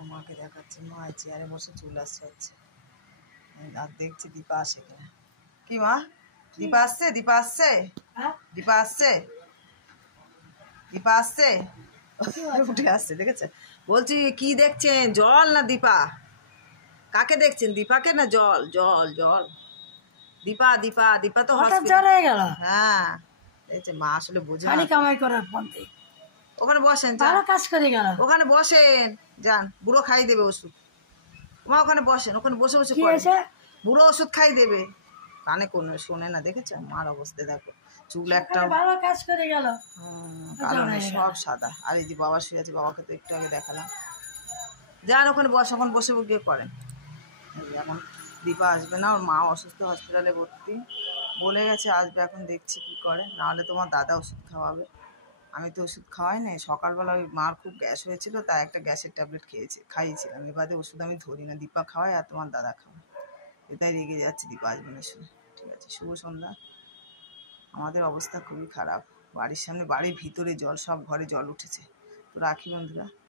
দেখো মাকে দেখাচ্ছে, মা চেয়ারে বসে চুল আসছে। আর দেখছি দীপা আসে কিনা। কি মা, দীপা আসছে? দীপা আসছে? দীপা আসছে? দীপা আসছে? উঠে আসছে, দেখেছে? বলছি কি দেখছেন, জল না দীপা? কাকে দেখছেন, দীপাকে না জল? জল জল। দীপা দীপা দীপা তো জ্বর হয়ে গেল। হ্যাঁ দেখছে মা আসলে বোঝে না। কামাই করার পন্থে ওখানে বসেন, ভালো কাজ করে গেল। ওখানে বসেন, যান, বুড়ো খাই দেবে ওষুধ। মা ওখানে বসেন, ওখানে বসে বসে কি পড়েন। হয়েছে? বুড়ো ওষুধ খাই দেবে। কানে কোনো শোনে না, দেখেছো মার অবস্থা? দেখো চুল একটা ভালো কাজ করে গেল। কালো নেই, সব সাদা। আর এই যে বাবা শুয়ে আছে, বাবাকে তো একটু আগে দেখালাম। যান ওখানে বস, ওখানে বসে গিয়ে করেন। এখন দীপা আসবে না, ওর মা অসুস্থ, হসপিটালে ভর্তি, বলে গেছে আসবে। এখন দেখছি কি করে, নাহলে তোমার দাদা ওষুধ খাওয়াবে। আমি তো ওষুধ খাওয়াই না। সকালবেলা ওই মার খুব গ্যাস হয়েছিল, তাই একটা গ্যাসের ট্যাবলেট খাইয়েছিলাম। এবারে ওষুধ আমি ধরি না, দীপা খাওয়াই আর তোমার দাদা খাওয়ায়। এটাই রেগে যাচ্ছে, দীপা আসবে না শুনে। ঠিক আছে, শুভ সন্ধ্যা। আমাদের অবস্থা খুবই খারাপ, বাড়ির সামনে, বাড়ির ভিতরে জল, সব ঘরে জল উঠেছে। তো রাখি বন্ধুরা।